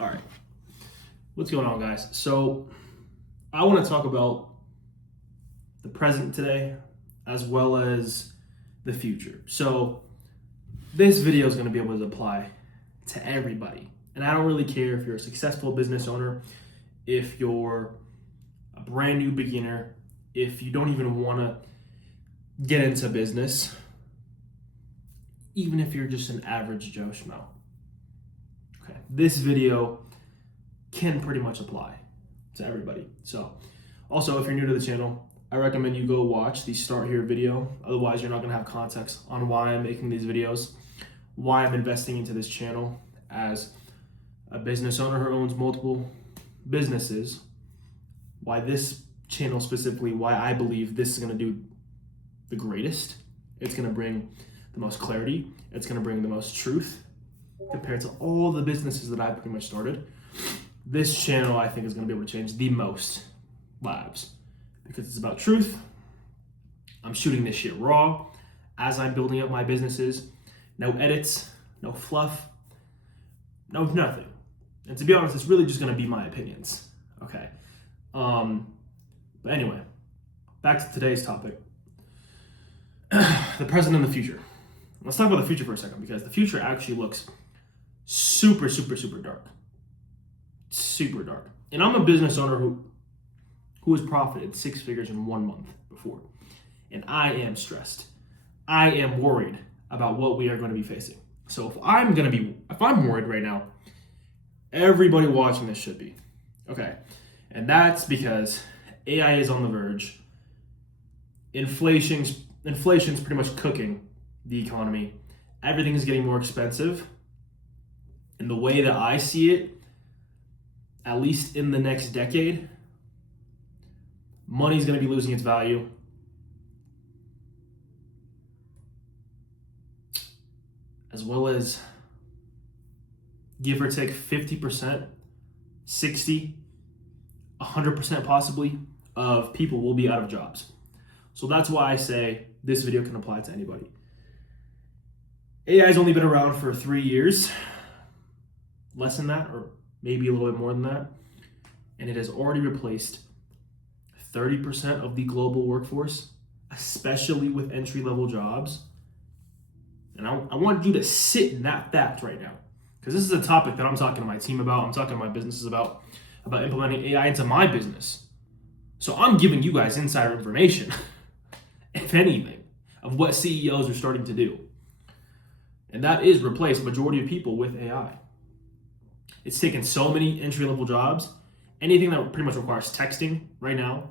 All right, what's going on, guys? So, I want to talk about the present today as well as the future. So, this video is going to be able to apply to everybody. And I don't really care if you're a successful business owner, if you're a brand new beginner, if you don't even want to get into business, even if you're just an average Joe Schmo. Okay, this video can pretty much apply to everybody. So, also, if you're new to the channel, I recommend you go watch the Start Here video. Otherwise, you're not going to have context on why I'm making these videos, why I'm investing into this channel as a business owner who owns multiple businesses, why this channel specifically, why I believe this is going to do the greatest. It's going to bring the most clarity. It's going to bring the most truth compared to all the businesses that I've pretty much started. This channel, I think, is going to be able to change the most lives because it's about truth. I'm shooting this shit raw as I'm building up my businesses. No edits, no fluff, no nothing. And to be honest, it's really just going to be my opinions. Okay. But anyway, back to today's topic. The present and the future. Let's talk about the future for a second because the future actually looks super, super, super dark. Super dark. And I'm a business owner who has profited 6 figures in 1 month before. And I am stressed. I am worried about what we are going to be facing. So if I'm worried right now, everybody watching this should be. Okay. And that's because AI is on the verge. Inflation's pretty much cooking the economy. Everything is getting more expensive. And the way that I see it, at least in the next decade, money's going to be losing its value. As well as, give or take 50%, 60, 100% possibly, of people will be out of jobs. So that's why I say this video can apply to anybody. AI has only been around for 3 years, less than that, or maybe a little bit more than that. And it has already replaced 30% of the global workforce, especially with entry-level jobs. And I want you to sit in that fact right now, because this is a topic that I'm talking to my team about. I'm talking to my businesses about implementing AI into my business. So I'm giving you guys insider information, if anything, of what CEOs are starting to do. And that is replace majority of people with AI. It's taken so many entry-level jobs. Anything that pretty much requires texting right now,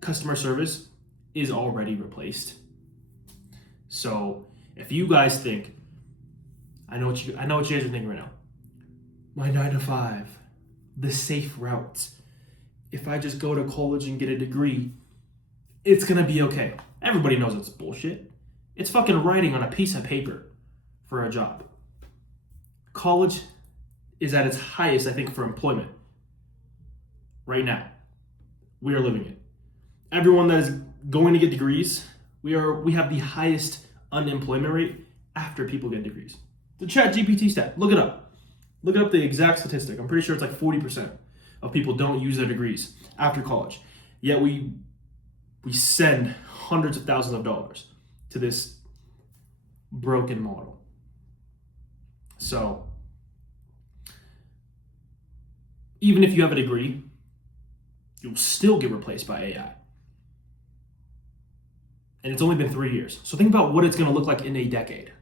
customer service, is already replaced. So if you guys think, I know what you guys are thinking right now. My 9 to 5, the safe route. If I just go to college and get a degree, it's gonna be okay. Everybody knows it's bullshit. It's fucking writing on a piece of paper for a job. College is at its highest, I think, for employment. Right now. We are living it. Everyone that is going to get degrees, we have the highest unemployment rate after people get degrees. The ChatGPT stat, look it up. Look up the exact statistic. I'm pretty sure it's like 40% of people don't use their degrees after college. Yet we send hundreds of thousands of dollars to this broken model. So, even if you have a degree, you'll still get replaced by AI. And it's only been 3 years. So think about what it's going to look like in a decade.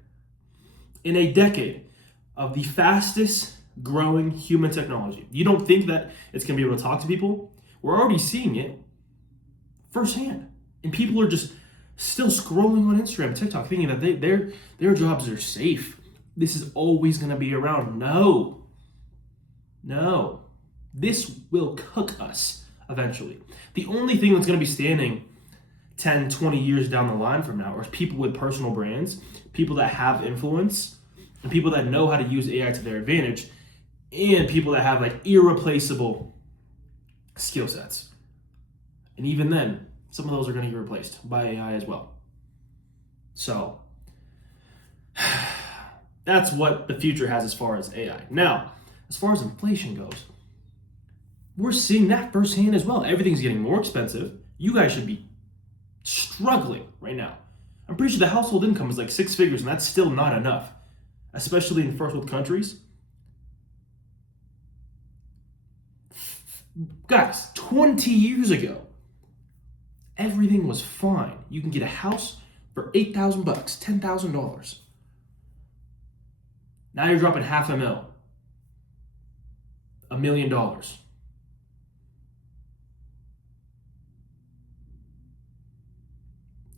In a decade of the fastest growing human technology. You don't think that it's going to be able to talk to people? We're already seeing it firsthand. And people are just still scrolling on Instagram, TikTok, thinking that their jobs are safe. This is always going to be around. No. This will cook us eventually. The only thing that's going to be standing 10, 20 years down the line from now are people with personal brands, people that have influence, and people that know how to use AI to their advantage, and people that have like irreplaceable skill sets. And even then, some of those are going to get replaced by AI as well. So that's what the future has as far as AI. Now, as far as inflation goes, we're seeing that firsthand as well. Everything's getting more expensive. You guys should be struggling right now. I'm pretty sure the household income is like 6 figures, and that's still not enough, especially in first world countries. Guys, 20 years ago, everything was fine. You can get a house for $8,000, $10,000. Now you're dropping $500,000, $1 million.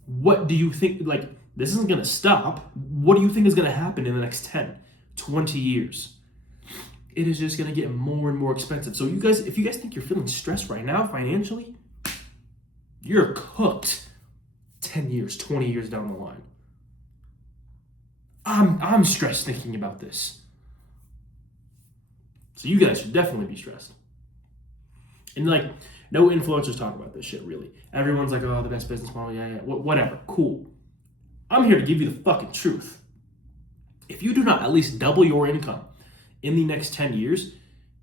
What do you think, like, this isn't gonna stop. What do you think is gonna happen in the next 10, 20 years? It is just gonna get more and more expensive. So you guys, if you guys think you're feeling stressed right now financially, you're cooked 10 years, 20 years down the line. I'm stressed thinking about this. So you guys should definitely be stressed. And like, no influencers talk about this shit, really. Everyone's like, oh, the best business model, yeah, whatever, cool. I'm here to give you the fucking truth. If you do not at least double your income in the next 10 years,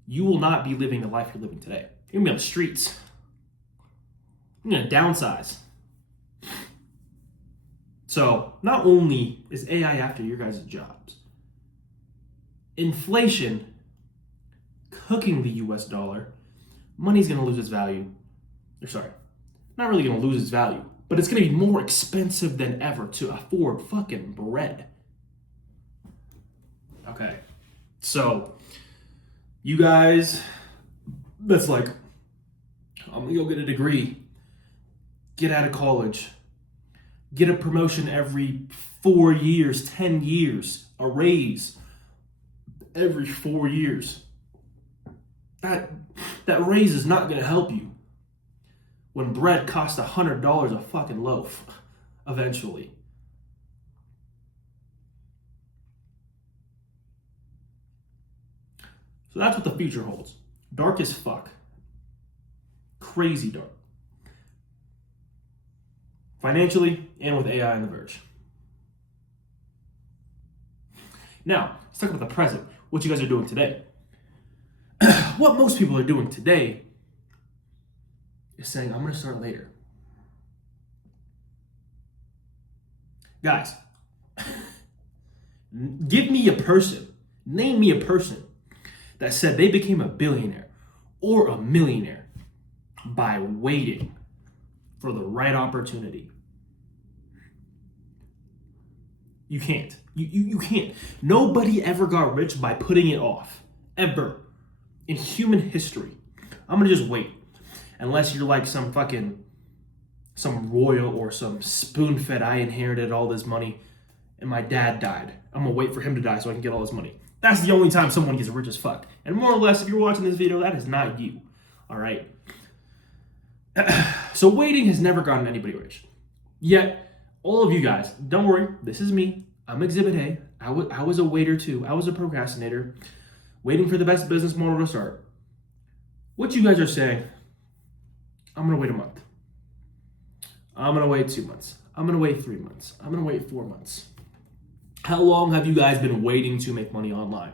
you will not be living the life you're living today. You're gonna be on the streets. You're gonna downsize. So not only is AI after your guys' jobs, inflation cooking the US dollar, money's gonna lose its value. Not really gonna lose its value, but it's gonna be more expensive than ever to afford fucking bread. Okay, so you guys, that's like, I'm gonna go get a degree, get out of college, get a promotion every 4 years, 10 years, a raise every 4 years. That raise is not gonna help you when bread costs $100 a fucking loaf eventually. So that's what the future holds. Dark as fuck. Crazy dark. Financially and with AI on the verge. Now, let's talk about the present. What you guys are doing today. What most people are doing today is saying, I'm going to start later. Guys, give me a person, name me a person that said they became a billionaire or a millionaire by waiting for the right opportunity. You can't. You can't. Nobody ever got rich by putting it off. Ever. In human history. I'm gonna just wait. Unless you're like some royal or some spoon-fed, I inherited all this money and my dad died. I'm gonna wait for him to die so I can get all this money. That's the only time someone gets rich as fuck. And more or less, if you're watching this video, that is not you. All right? So waiting has never gotten anybody rich. Yet, all of you guys, don't worry, this is me. I'm Exhibit A. I was a waiter too. I was a procrastinator, waiting for the best business model to start. What you guys are saying, I'm gonna wait a month. I'm gonna wait 2 months. I'm gonna wait 3 months. I'm gonna wait 4 months. How long have you guys been waiting to make money online?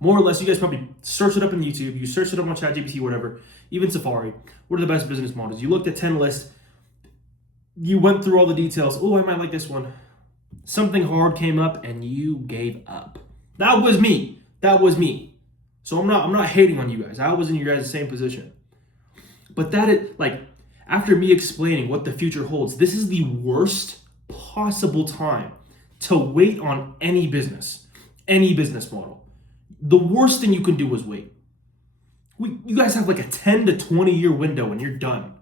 More or less, you guys probably search it up on YouTube, you search it up on ChatGPT, whatever, even Safari. What are the best business models? You looked at 10 lists, you went through all the details. Oh, I might like this one. Something hard came up and you gave up. That was me. So I'm not hating on you guys. I was in your guys' same position. But that is, like, after me explaining what the future holds, this is the worst possible time to wait on any business model. The worst thing you can do is wait. You guys have like a 10 to 20 year window and you're done.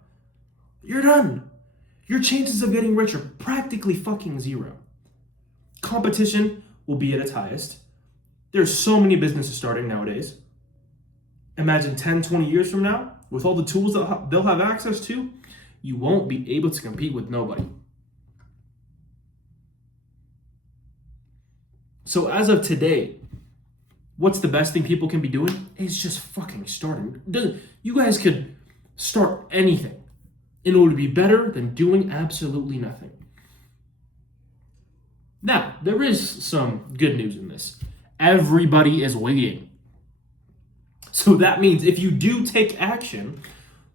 You're done. Your chances of getting rich are practically fucking zero. Competition will be at its highest. There's so many businesses starting nowadays. Imagine 10, 20 years from now, with all the tools that they'll have access to, you won't be able to compete with nobody. So as of today, what's the best thing people can be doing? It's just fucking starting. You guys could start anything and it would be better than doing absolutely nothing. Now, there is some good news in this. Everybody is waiting. So that means if you do take action,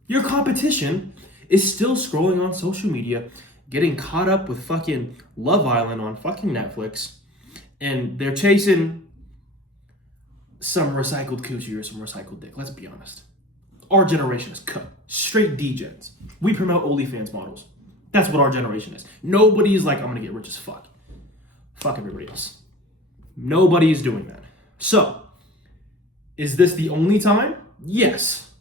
your competition is still scrolling on social media, getting caught up with fucking Love Island on fucking Netflix, and they're chasing some recycled coochie or some recycled dick. Let's be honest. Our generation is cut. Straight degens. We promote OnlyFans models. That's what our generation is. Nobody's like, I'm gonna get rich as fuck. Fuck everybody else. Nobody's doing that. So, is this the only time? Yes.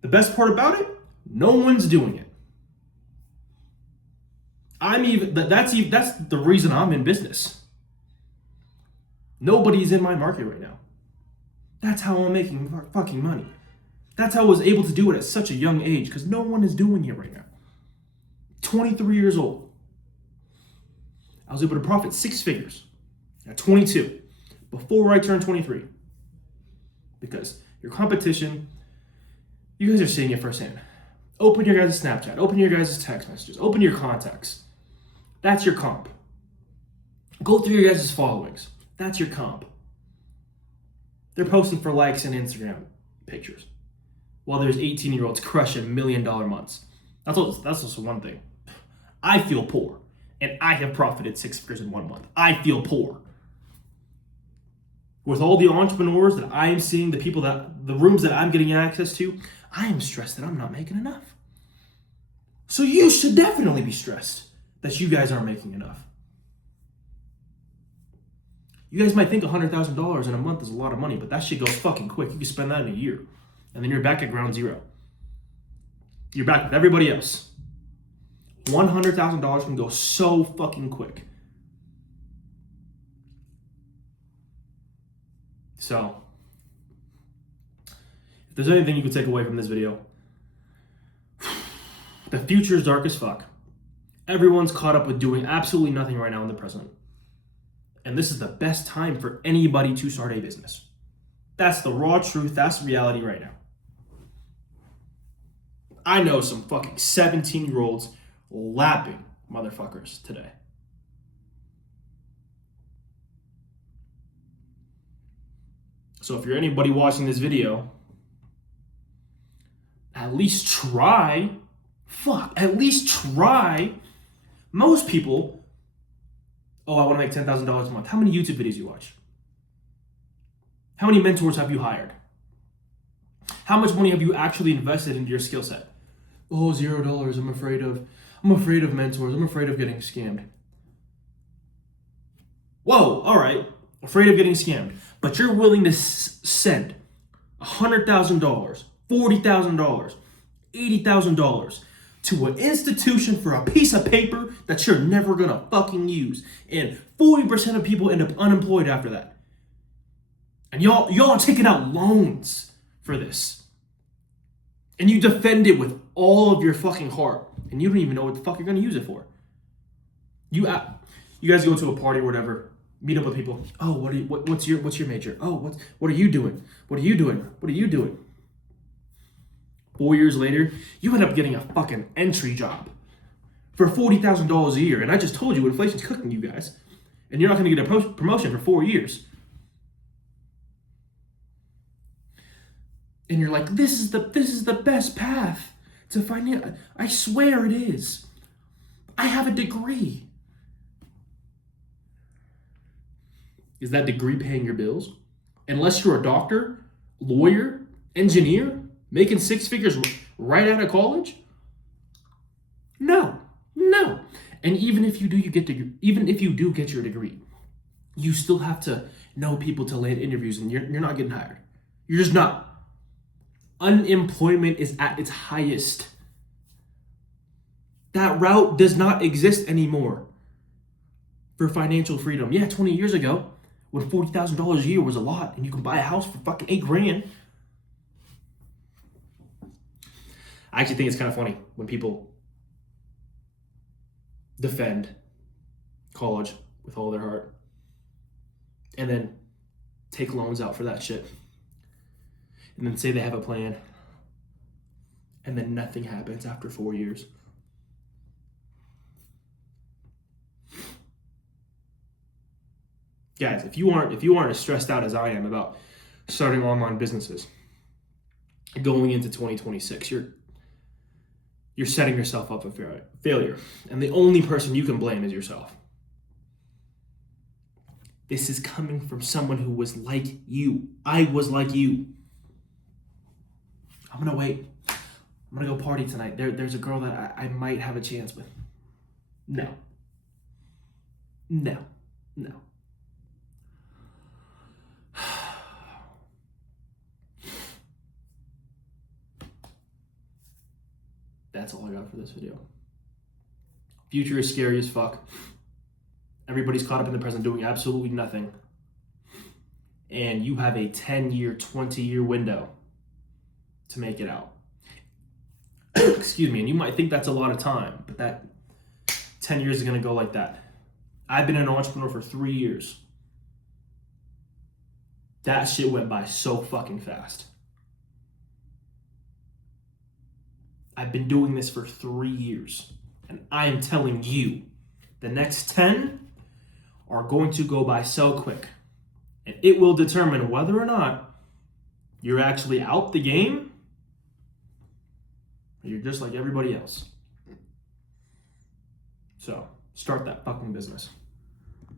The best part about it, no one's doing it. That's the reason I'm in business. Nobody's in my market right now. That's how I'm making fucking money. That's how I was able to do it at such a young age, because no one is doing it right now. 23 years old. I was able to profit 6 figures at 22, before I turned 23. Because your competition, you guys are seeing it firsthand. Open your guys' Snapchat, open your guys' text messages, open your contacts. That's your comp. Go through your guys' followings. That's your comp. They're posting for likes and Instagram pictures, while there's 18-year-olds crushing $1 million months. That's also one thing. I feel poor, and I have profited 6 figures in 1 month. I feel poor. With all the entrepreneurs that I am seeing, the rooms that I'm getting access to, I am stressed that I'm not making enough. So you should definitely be stressed that you guys aren't making enough. You guys might think $100,000 in a month is a lot of money, but that shit goes fucking quick. You can spend that in a year, and then you're back at ground zero. You're back with everybody else. $100,000 can go so fucking quick. So, if there's anything you can take away from this video, the future is dark as fuck. Everyone's caught up with doing absolutely nothing right now in the present. And this is the best time for anybody to start a business. That's the raw truth. That's reality right now. I know some fucking 17-year-olds lapping motherfuckers today. So if you're anybody watching this video, at least try. At least try. Most people, I want to make $10,000 a month. How many YouTube videos you watch? How many mentors have you hired? How much money have you actually invested into your skill set? Oh, $0. I'm afraid of mentors. I'm afraid of getting scammed. Whoa, all right. Afraid of getting scammed. But you're willing to send $100,000, $40,000, $80,000 to an institution for a piece of paper that you're never gonna fucking use. And 40% of people end up unemployed after that. And y'all are taking out loans for this. And you defend it with all of your fucking heart. And you don't even know what the fuck you're gonna use it for. You guys go to a party or whatever, meet up with people. Oh, what's your major? Oh, what are you doing? What are you doing? What are you doing? 4 years later, you end up getting a fucking entry job for $40,000 a year. And I just told you inflation's cooking you guys. And you're not gonna get a promotion for 4 years. And you're like, this is the best path to finance. I swear it is. I have a degree. Is that degree paying your bills? Unless you're a doctor, lawyer, engineer, making 6 figures right out of college? No. And even if you do get your degree, you still have to know people to land interviews, and you're not getting hired. You're just not. Unemployment is at its highest. That route does not exist anymore for financial freedom. Yeah, 20 years ago, when $40,000 a year was a lot, and you can buy a house for fucking $8,000. I actually think it's kind of funny when people defend college with all their heart and then take loans out for that shit and then say they have a plan and then nothing happens after 4 years. Guys, if you aren't as stressed out as I am about starting online businesses going into 2026. You're setting yourself up for failure. And the only person you can blame is yourself. This is coming from someone who was like you. I was like you. I'm gonna wait. I'm gonna go party tonight. There's a girl that I might have a chance with. No. No. No. That's all I got for this video. Future is scary as fuck. Everybody's caught up in the present doing absolutely nothing. And you have a 10-year, 20-year window to make it out. Excuse me. And you might think that's a lot of time, but that 10 years is going to go like that. I've been an entrepreneur for 3 years. That shit went by so fucking fast. I've been doing this for 3 years. And I am telling you, the next 10 are going to go by so quick. And it will determine whether or not you're actually out the game or you're just like everybody else. So, start that fucking business.